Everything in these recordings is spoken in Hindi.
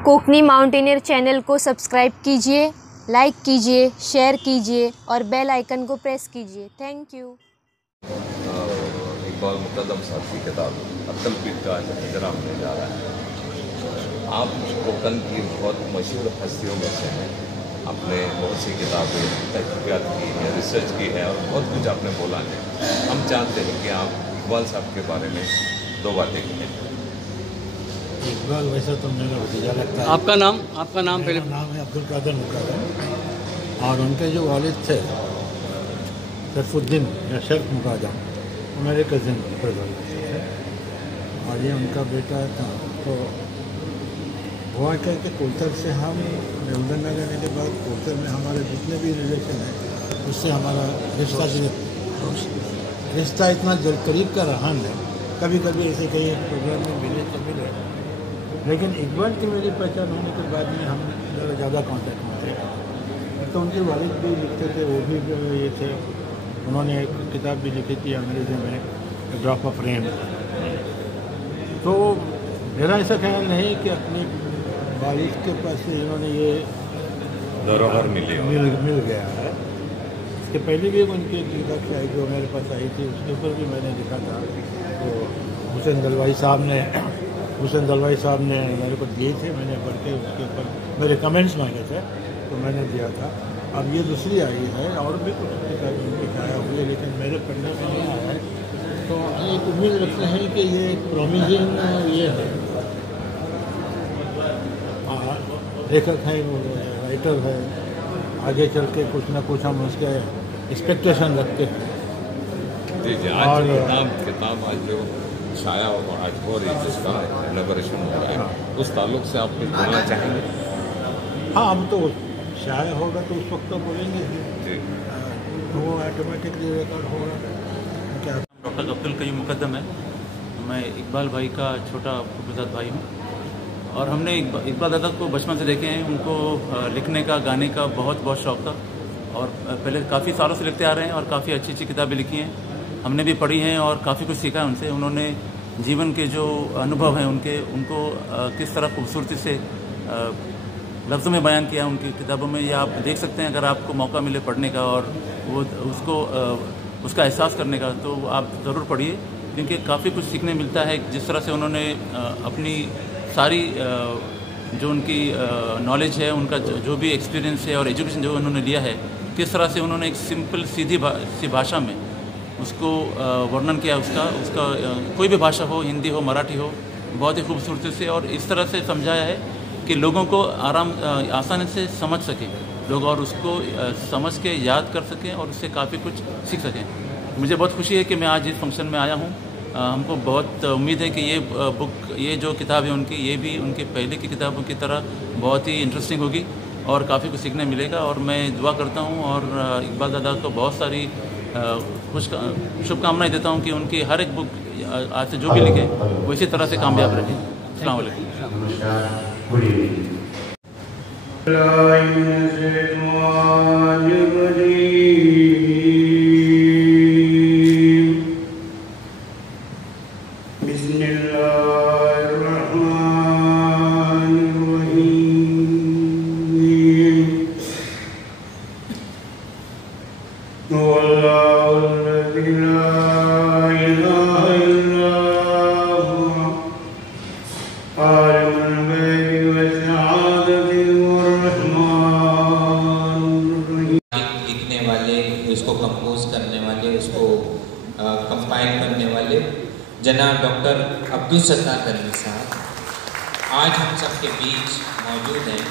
कोकनी माउंटेनियर चैनल को सब्सक्राइब कीजिए, लाइक कीजिए, शेयर कीजिए और बेल आइकन को प्रेस कीजिए। Thank you. इकबाल मुक़द्दम साहब की किताब अक्ल पीठ का इंतज़ाम होने जा रहा है। आप कोकन की बहुत मशहूर हस्तियों में से हैं। आपने बहुत सी किताबें तहक़ीक़ात की है, रिसर्च की है और बहुत कुछ आपने बोला है। हम चाहते हैं कि आप इकबाल साहब के बारे में दो बातें कहें। इकबाल वैसा तो मेरा भतीजा लगता है। आपका नाम पहले? नाम है अब्दुल कादिर मुक़द्दम, और उनके जो वालिद थे शरफुद्दीन या शर्फ मुक़द्दम, मेरे कज़िन ब्रदर थे, और ये उनका बेटा था। तो हुआ क्या कि कोलतर से हम लंदन में रहने के बाद कोलतर में हमारे जितने भी रिलेशन हैं उससे हमारा रिश्ता इतना करीब का रहा नहीं। कभी कभी ऐसे कई प्रोग्राम में मिले तो मिले, लेकिन इकबाल की मेरी पहचान होने के बाद में हम ज़्यादा कांटेक्ट में थे। तो उनके वालिद भी लिखते थे, वो भी ये थे। उन्होंने एक किताब भी लिखी थी अंग्रेज़ी में, ड्रॉप ऑफ रेन। तो मेरा ऐसा ख्याल नहीं कि अपने वालिद के पास से इन्होंने ये धरोहर मिल गया है। इसके पहले भी उनकी एक किताब आई जो मेरे पास आई थी, उसके ऊपर भी मैंने लिखा था। तो हुसैन दलवाई साहब ने मेरे को दिए थे, मैंने पढ़ के उसके ऊपर मेरे कमेंट्स मांगे थे तो मैंने दिया था। अब ये दूसरी आई है, और भी कुछ किताबें आया हुई है लेकिन मेरे पढ़ने में नहीं आया है। तो एक उम्मीद रखते हैं कि ये एक प्रोमिजिंग ये है, लेखक है, राइटर है। आगे चल के कुछ ना कुछ हम उसके एक्सपेक्टेशन रखते हैं। जी जी। आज किताब आज जो शाया आज हो रही है, जिसका इनॉग्रेशन हो रहा है, उस ताल्लुक से आप कुछ बोलना चाहेंगे? हाँ, हम तो शाया होगा तो उस वक्त तो बोलेंगे ही, वो ऑटोमेटिकली रिकॉर्ड होगा। क्या डॉक्टर अब्दुल कयूम मुक़द्दम है। मैं इकबाल भाई का छोटा फुफुज़ाद भाई हूँ, और हमने इकबाल दादा को बचपन से देखे हैं। उनको लिखने का, गाने का बहुत शौक़ था, और पहले काफ़ी सालों से लिखते आ रहे हैं और काफ़ी अच्छी किताबें लिखी हैं, हमने भी पढ़ी हैं और काफ़ी कुछ सीखा है उनसे। उन्होंने जीवन के जो अनुभव हैं उनको किस तरह खूबसूरती से लफ्ज़ों में बयान किया उनकी किताबों में। ये आप देख सकते हैं, अगर आपको मौका मिले पढ़ने का और वो उसका एहसास करने का, तो आप ज़रूर पढ़िए, क्योंकि काफ़ी कुछ सीखने मिलता है। जिस तरह से उन्होंने अपनी सारी जो उनकी नॉलेज है, उनका जो भी एक्सपीरियंस है और एजुकेशन जो उन्होंने लिया है, किस तरह से उन्होंने एक सिंपल सीधी सी भाषा में उसको वर्णन किया। उसका कोई भी भाषा हो, हिंदी हो, मराठी हो, बहुत ही खूबसूरती से और इस तरह से समझाया है कि लोगों को आसानी से समझ सकें लोग, और उसको समझ के याद कर सकें और उससे काफ़ी कुछ सीख सकें। मुझे बहुत खुशी है कि मैं आज इस फंक्शन में आया हूँ। हमको बहुत उम्मीद है कि ये जो किताब है उनकी, ये भी उनकी पहले की किताबों की तरह बहुत ही इंटरेस्टिंग होगी और काफ़ी कुछ सीखने मिलेगा। और मैं दुआ करता हूँ और इकबाल दादा को बहुत सारी शुभकामनाएं देता हूँ कि उनकी हर एक बुक आज से जो भी लिखे वो इसी तरह से कामयाब रहे। अस्सलाम वालेकुम। लिखने वाले, उसको कंपोज करने वाले, उसको कंपाइल करने वाले जनाब डॉक्टर अब्दुल सत्तार करीमी साहब आज हम सबके बीच मौजूद हैं।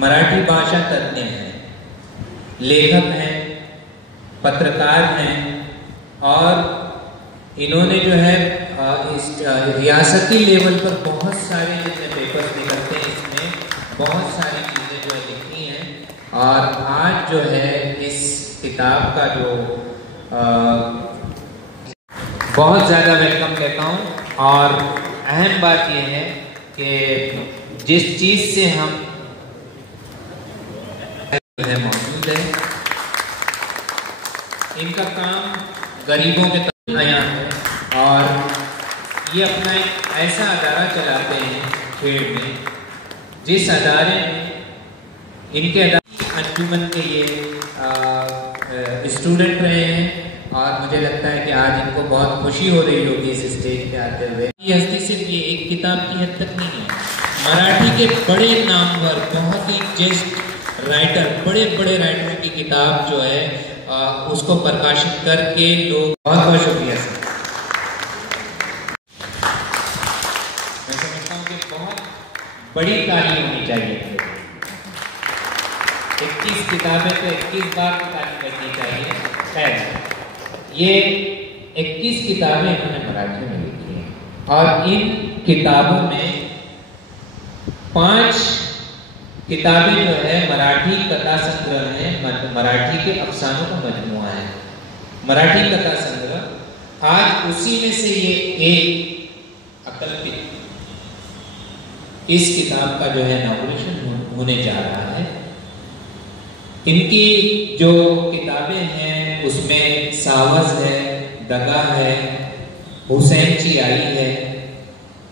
मराठी भाषा तज्ञ हैं, लेखक हैं, पत्रकार हैं, और इन्होंने जो है इस रियासती लेवल पर बहुत सारे जितने पेपर्स निकलते हैं इसमें बहुत सारी चीज़ें जो है लिखी हैं। और आज जो है इस किताब का जो बहुत ज़्यादा वेलकम लेता हूँ। और अहम बात यह है कि जिस चीज़ से हम मौजूद है, इनका काम गरीबों के तक आया है, और ये अपना एक ऐसा अदारा चलाते हैं खेड़ में जिस अदारे में इनके अंजुमन के ये स्टूडेंट रहे हैं, और मुझे लगता है कि आज इनको बहुत खुशी हो रही होगी इस स्टेज पे आते हुए। ये हस्ती सिर्फ ये एक किताब की हद तक नहीं है, मराठी के बड़े नामवर, बहुत ही ज्येष्ठ राइटर, बड़े बड़े राइटरों की किताब जो है उसको प्रकाशित करके लोग, बहुत बहुत शुक्रिया सर। मैं समझता हूँ कि बहुत बड़ी ताली होनी चाहिए। 21 किताबें तो 21 बार ताली करनी चाहिए। खैर, ये 21 किताबें इन्होंने मराठी में लिखी हैं, और इन किताबों में 5 किताबें जो है मराठी कथा संग्रह है, मराठी के अफसानों का मजमुआ है, मराठी कथा संग्रह। आज उसी में से ये एक अकल्पित इस किताब का जो है इनॉग्रेशन होने जा रहा है। इनकी जो किताबें हैं उसमें सावज है, दगा है, हुसैन ची आई है,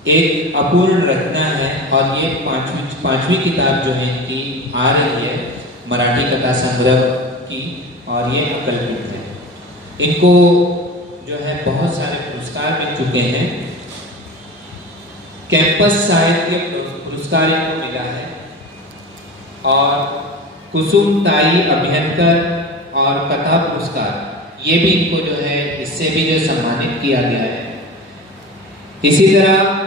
एक अपूर्ण रत्ना है, और ये पांचवी किताब जो है इनकी आ रही है मराठी कथा संग्रह की, और ये अकल्पित है। इनको जो है बहुत सारे पुरस्कार मिल चुके हैं। कैंपस साहित्य पुरस्कार इनको मिला है, और कुसुम ताई अभियंकर और कथा पुरस्कार ये भी इनको जो है इससे भी जो सम्मानित किया गया है। इसी तरह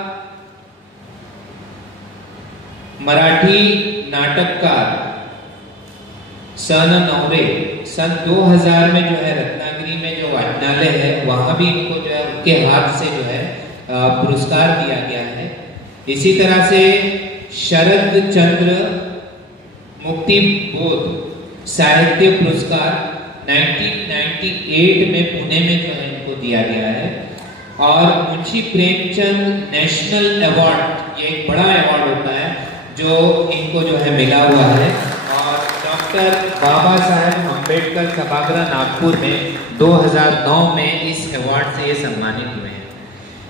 मराठी नाटककार सन नौरे सन 2000 में जो है रत्नागिरी में जो वाचनालय है वहां भी इनको जो है उनके हाथ से जो है पुरस्कार दिया गया है। इसी तरह से शरद चंद्र मुक्ति बोध साहित्य पुरस्कार 1998 में पुणे में जो है इनको दिया गया है, और मुंशी प्रेमचंद नेशनल अवार्ड, ये एक बड़ा अवार्ड होता है जो इनको जो है मिला हुआ है, और डॉक्टर बाबा साहेब अम्बेडकर सभागृह नागपुर में 2009 में इस अवार्ड से ये सम्मानित हुए हैं।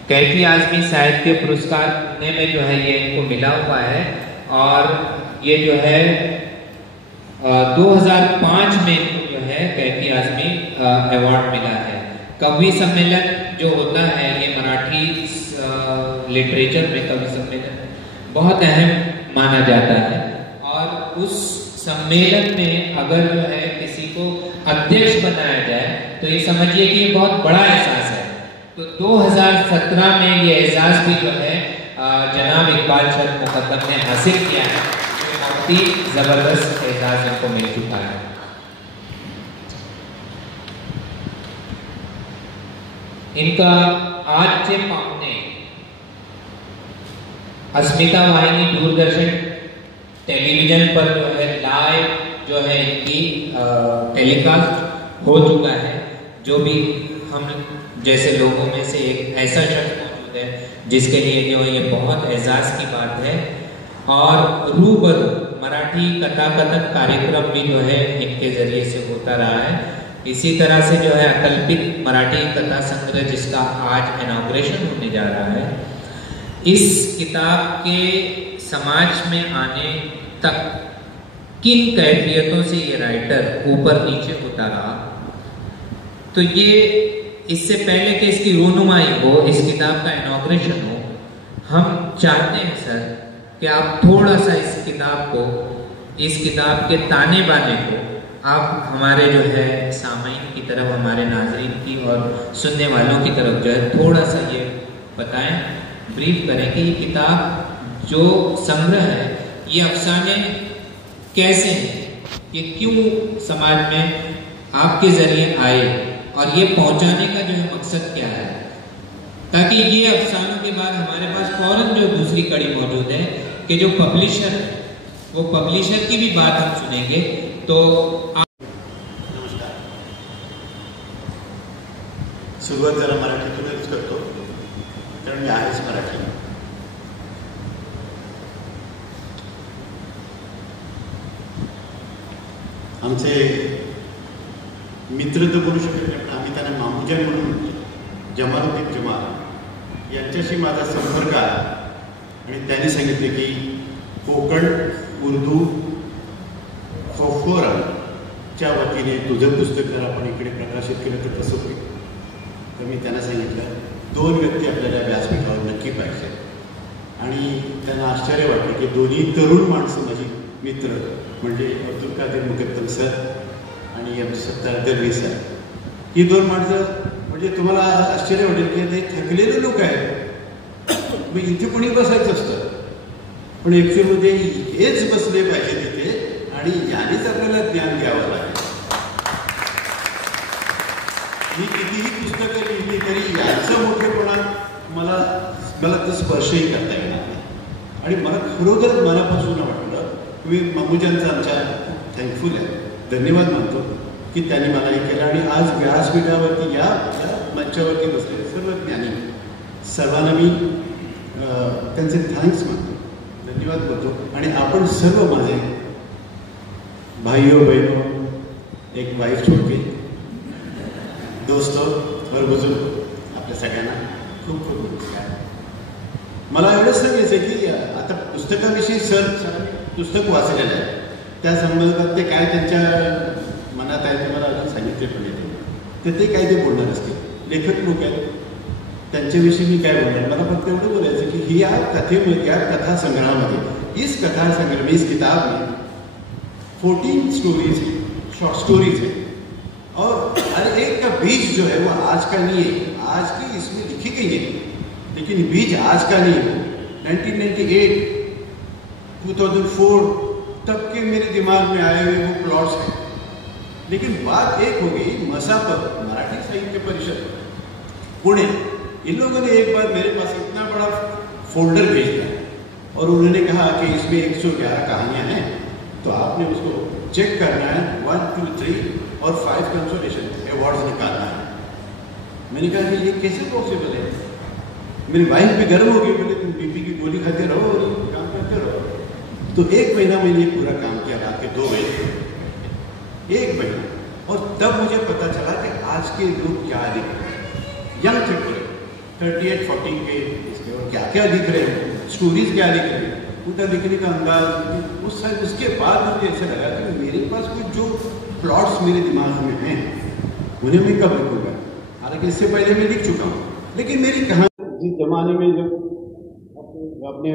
कैफी आजमी साहित्य पुरस्कार पुणे में जो है ये इनको मिला हुआ है, और ये जो है 2005 में इनको जो है कैफी आजमी अवार्ड मिला है। कवि सम्मेलन जो होता है ये मराठी लिटरेचर में कवि सम्मेलन बहुत अहम माना जाता है, और उस सम्मेलन में अगर जो है किसी को अध्यक्ष बनाया जाए तो ये समझिए कि ये बहुत बड़ा एहसास है। तो 2017 में ये एजाज भी जो है जनाब इकबाल शर्फ मुकद्दम ने हासिल किया है, तो बहुत ही जबरदस्त एजाज इनको मिल चुका है। इनका आज से पाहुणे अस्मिता वाहिनी दूरदर्शन टेलीविजन पर जो है लाइव जो है इनकी टेलीकास्ट हो चुका है। जो भी हम जैसे लोगों में से एक ऐसा शख्स मौजूद है जिसके लिए जो है ये बहुत एजाज की बात है, और रूबरू मराठी कथा कथक कार्यक्रम भी जो है इनके जरिए से होता रहा है। इसी तरह से जो है अकल्पित मराठी कथा संग्रह जिसका आज इनॉग्रेशन होने जा रहा है, इस किताब के समाज में आने तक किन कैफियतों से ये राइटर ऊपर नीचे होता रहा, तो ये इससे पहले कि इसकी रूनुमाई हो, इस किताब का इनॉग्रेशन हो, हम चाहते हैं सर कि आप थोड़ा सा इस किताब को, इस किताब के ताने बाने को आप हमारे जो है सामाईन की तरफ, हमारे नाजरीन की और सुनने वालों की तरफ जो है थोड़ा सा ये बताएं, ब्रीफ करें कि ये किताब जो संग्रह है ये अफसाने कैसे हैं, ये क्यों समाज में आपके जरिए आए, और ये पहुंचाने का जो है मकसद क्या है, ताकि ये अफसानों के बाद हमारे पास फौरन जो दूसरी कड़ी मौजूद है कि जो पब्लिशर है वो पब्लिशर की भी बात हम सुनेंगे। तो नमस्कार, सुरुवात जरा मराठीतूनच करतो कारण मी आहेच मराठी। आमचे मित्र तर बोलू शकत नाही, पण आम्ही त्यांना मामूजान म्हणून म्हणतो, जमालुद्दीन जमाल यांच्याशी माझा संपर्क आला आणि त्यांनी सांगितले की कोकण उर्दू फोरमच्या वतीने तुझं पुस्तक जर आपण इकडे प्रकाशित केलं तर कसं होईल. तर मी त्यांना सांगितलं 2 व्यक्ती आपल्याला व्यासपीठावर नक्की पाहिजे. आणि त्यांना आश्चर्य वाटलं की दोन्ही तरुण माणसं माझी मित्र म्हणजे अब्दुल कादर मुकद्दम सर आणि एम सत्तार दर्वी सर. ही 2 माणसं म्हणजे तुम्हाला आश्चर्य वाटेल की ते थकलेले लोक आहेत. मग इथे कोणी बसायचं असतं, पण ॲक्च्युअलमध्ये हेच बसले पाहिजे तिथे आणि यानेच आपल्याला ज्ञान द्यावं लागेल. मी कितीही पुस्तकं लिहिली तरी याचं मोठेपणा मला तर स्पर्शही करता येणार नाही. आणि मला खरोखरच मनापासून वाटलं. मी मामूजांचा आमच्या थँकफुल आहे, धन्यवाद मानतो की त्यांनी मला हे केलं. आणि आज व्यासपीठावरती या मंचावरती बसलेले सर्व ज्ञानी सर्वांना मी त्यांचे थँक्स मानतो, धन्यवाद करतो. आणि आपण सर्व माझे भाइयों बहनों, एक वाईफ छोडके दोस्तों और बुजुर्ग, आपल्या सगळ्यांना खूप खूप नमस्कार. मला एवढंच सांगायचं आहे की आता पुस्तकाविषयी सर पुस्तक वाचलेलं आहे, त्या संदर्भात ते काय त्यांच्या मनात आहे ते मला अजून सांगितले पण येते. तर ते काय ते बोलणार असतील, लेखक लोक आहेत, त्यांच्याविषयी मी काय बोलणार. मला फक्त एवढं बोलायचं की ही या कथेमध्ये, या कथासंग्रहामध्ये, इस कथासंग्रह में, इस किताब में 14 स्टोरीज है, शॉर्ट स्टोरीज है. और हर एक का बीज जो है वो आज का नहीं है, आज की इसमें लिखी गई है, लेकिन बीज आज का नहीं है. 1998, 2004 तब के मेरे दिमाग में आए हुए वो प्लॉट्स हैं. लेकिन बात एक हो गई, मसापत मराठी साहित्य परिषद पुणे, इन लोगों ने एक बार मेरे पास इतना बड़ा फोल्डर भेज दिया और उन्होंने कहा कि इसमें 111 कहानियाँ हैं, तो आपने उसको चेक करना है, 1, 2, 3 और 5 कंसोलेशन अवार्ड्स निकालना है. मैंने कहा कि ये कैसे पॉसिबल है. मेरी वाइफ भी गर्म हो गई, बोले तुम बीपी की गोली खाते रहो और काम करते रहो. तो 1 महीना मैंने पूरा काम किया, रात के 2 बजे, 1 महीना. और तब मुझे पता चला कि आज के लोग क्या लिख रहे हैं, यंग थे पूरे 38, 40 के इसके, और क्या क्या लिख रहे हैं, स्टोरीज क्या लिख रहे हैं, उनका लिखने का अंदाज उसके बाद मुझे ऐसा लगा कि मेरे पास कुछ जो प्लॉट्स मेरे दिमाग में हैं उन्हें मैं कब लिखूँगा. हालांकि इससे पहले मैं लिख चुका हूँ, लेकिन मेरी कहानी जिस जमाने में जब अपने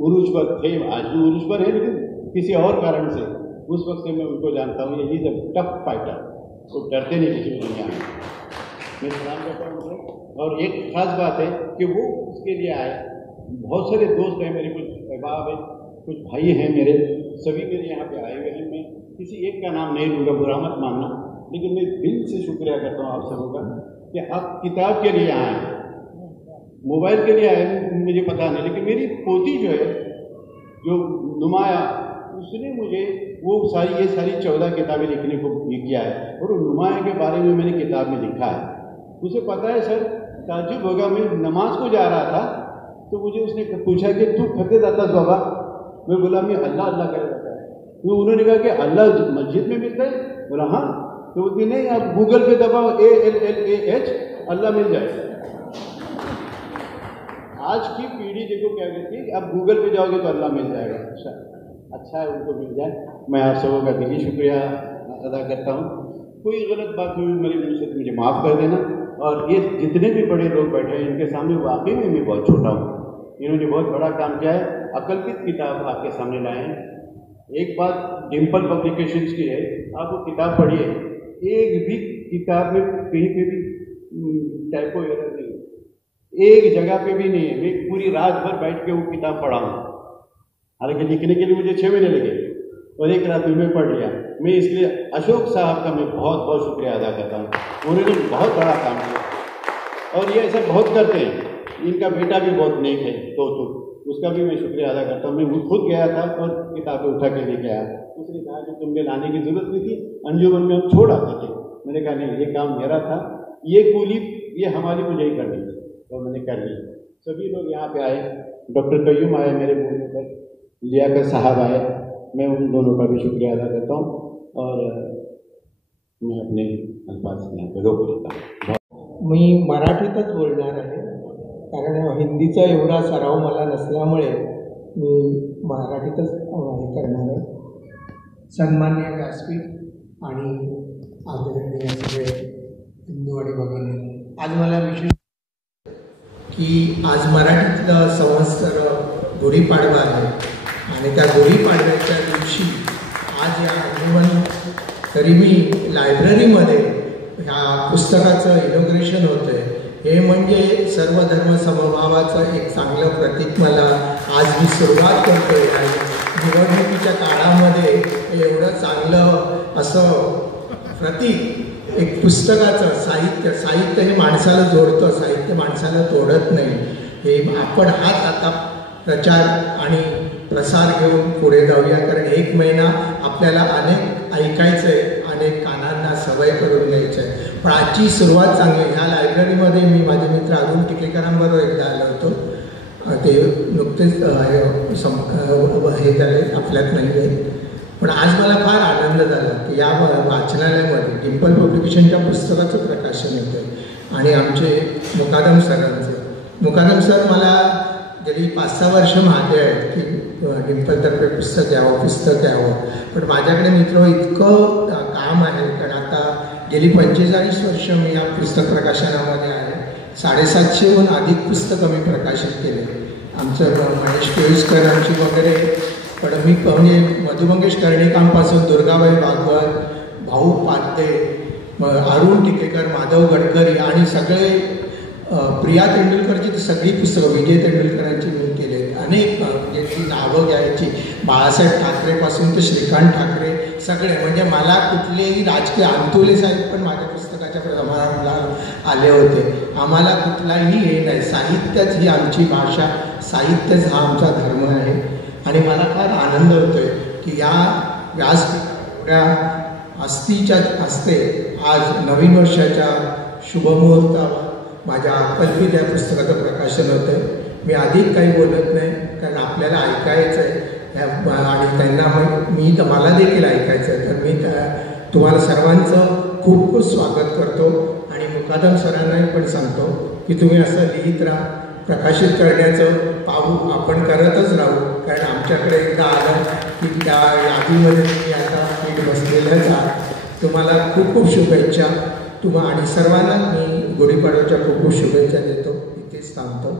उरूज पर थे, आज भी उरूज पर है, लेकिन किसी और कारण से उस वक्त से मैं उनको जानता हूँ. ये इज अ टफ फाइटर, वो डरते नहीं किसी भी दुनिया में. मैं सलाम करता हूँ उनको. और एक खास बात है कि वो उसके लिए आए. बहुत सारे दोस्त हैं मेरे, कुछ अहबाब हैं, कुछ भाई हैं मेरे, सभी मेरे यहाँ पे आए हुए हैं. मैं किसी एक का नाम नहीं लूँगा, बुरा मत मानना, लेकिन मैं दिल से शुक्रिया करता हूँ आप सबों का कि आप किताब के लिए आए, मोबाइल के लिए आए मुझे पता नहीं, लेकिन मेरी पोती जो है, जो नुमाया, उसने मुझे वो ये सारी 14 किताबें लिखने को किया है. और नुमाया के बारे में मैंने किताब में लिखा है. उसे पता है सर, ताज्जुब होगा, मैं नमाज को जा रहा था तो मुझे उसने पूछा कि तू थके जाता बाबा. मैं बोला मैं अल्लाह अल्लाह कर जाता है. तो उन्होंने कहा कि अल्लाह मस्जिद में मिलता है. बोला हाँ. तो वो नहीं, आप गूगल पे दबाओ ALLAH, अल्लाह मिल जाए. आज की पीढ़ी देखो क्या कहती है कि आप गूगल पे जाओगे तो अल्लाह मिल जाएगा. अच्छा है, उनको मिल जाए. मैं आप सबों का दिली शुक्रिया अदा करता हूँ. कोई गलत बात हुई मेरे मुँह से मुझे माफ़ कर देना. और ये जितने भी बड़े लोग बैठे हैं, इनके सामने वाकई में मैं बहुत छोटा हूँ. इन्होंने बहुत बड़ा काम किया है, अकल्पित किताब आपके सामने लाए हैं. एक बात डिम्पल पब्लिकेशंस की है, आप वो किताब पढ़िए, एक भी किताब में कहीं पे भी टाइपो एरर नहीं है, एक जगह पे भी नहीं है. मैं पूरी रात भर बैठ के वो किताब पढ़ा हूँ. हालांकि लिखने के लिए मुझे 6 महीने लगे और एक रात में मैं पढ़ लिया. मैं इसलिए अशोक साहब का मैं बहुत बहुत शुक्रिया अदा करता हूँ. उन्होंने बहुत बड़ा काम किया और ये ऐसा बहुत करते हैं. इनका बेटा भी बहुत नेक है, तो उसका भी मैं शुक्रिया अदा करता हूँ. मैं खुद गया था और किताबें उठा के लेके आया. उसने कहा कि तुमने लाने की ज़रूरत नहीं थी, अंजुमन में हम छोड़ आते थे. मैंने कहा नहीं, ये काम मेरा था, ये कूली ये हमारी मुझे ही करनी थी, तो मैंने कर ली. सभी लोग यहाँ पे आए. डॉक्टर कयूम आए मेरे बोलने पर, लियाकत साहब आए. मैं उन दोनों का भी शुक्रिया अदा करता हूँ और मैं अपने अल्फाज यहाँ पर रोक लेता हूँ. मी मराठीतच बोलणार आहे, कारण हिंदीचा एवढा सराव मला नसल्यामुळे मी मराठीतच हे करणार आहे. सन्माननीय व्यासपीठ आणि आदरणीय सगळे हिंदू आणि भगिनी, आज मला विशेष की आज मराठीतलं संवत्सर गुढीपाडवा आहे आणि त्या गुढीपाडव्याच्या दिवशी आज या आजीवन तरी मी लायब्ररीमध्ये ह्या पुस्तकाचं इनॉग्रेशन होतं आहे. हे म्हणजे सर्व धर्म समभावाचं एक चांगलं प्रतीक मला आज मी सुरुवात करतो आहे. आणि निवडणुकीच्या काळामध्ये एवढं चांगलं असं प्रतीक एक पुस्तकाचं साहित्य हे माणसाला जोडतं, साहित्य माणसाला तोडत नाही. हे आपण हाच आता प्रचार आणि प्रसार घेऊन पुढे जाऊया, कारण 1 महिना आपल्याला अनेक ऐकायचं आहे, अनेक कानांना सवय करून घ्यायचं आहे. पण आजची सुरुवात चांगली. ह्या लायब्ररीमध्ये मी माझे मित्र अरुण टिकलेकरांबरोबर एकदा आलो होतो. ते नुकतेच हे झाले, आपल्यात नाही आहे. पण आज मला फार आनंद झाला की या वाचनालयामध्ये डिंपल पब्लिकेशनच्या पुस्तकाचं प्रकाशन होतं आहे आणि आमचे मुकादम सर मला गेली 5-6 वर्ष मागे आहेत की डिंपलतर्फे पुस्तक यावं. पण माझ्याकडे मित्र इतकं काम आहे, कारण आता गेली 45 वर्ष मी या पुस्तक प्रकाशनामध्ये आहे. 750हून अधिक पुस्तकं मी प्रकाशित केले. आमचं महेश केळुसकरांची वगैरे, पण मी म्हणजे मधु मंगेश कर्णिकांपासून दुर्गाबाई भागवत, भाऊ पाध्ये, अरुण टिकेकर, माधव गडकरी आणि सगळे प्रिया तेंडुलकरची तर सगळी पुस्तकं, विजय तेंडुलकरांची मी केले. अनेक म्हणजे ती नावं घ्यायची, बाळासाहेब ठाकरेपासून तर श्रीकांत ठाकरे सगळे. म्हणजे मला कुठलेही राजकीय, अंतुले साहेब पण माझ्या पुस्तकाच्या समारंभाला आले होते. आम्हाला कुठलाही हे नाही, साहित्यच ही आमची भाषा, साहित्यच हा आमचा धर्म आहे. आणि मला फार आनंद होतोय की या व्यासपीठाच्या अस्तीच्या हस्ते आज नवीन वर्षाच्या शुभमुहूर्तावर माझ्या अकल्पित या पुस्तकाचं प्रकाशन होतं आहे. मी अधिक काही बोलत नाही, कारण आपल्याला ऐकायचं आहे आणि त्यांना मला देखील ऐकायचं आहे. तर मी तुम्हाला सर्वांचं खूप खूप स्वागत करतो आणि मुकादम सरांनाही पण सांगतो की तुम्ही असं लिहित राहा. प्रकाशित करण्याचं पाहू आपण करतच राहू, कारण आमच्याकडे एकदा आलं की त्या यादीमध्ये तुम्ही आता नीट बसलेलंच आहात. तुम्हाला खूप खूप शुभेच्छा. आणि सर्वांना मी गुढीपाडव्याच्या खूप खूप शुभेच्छा देतो. इथेच थांबतो.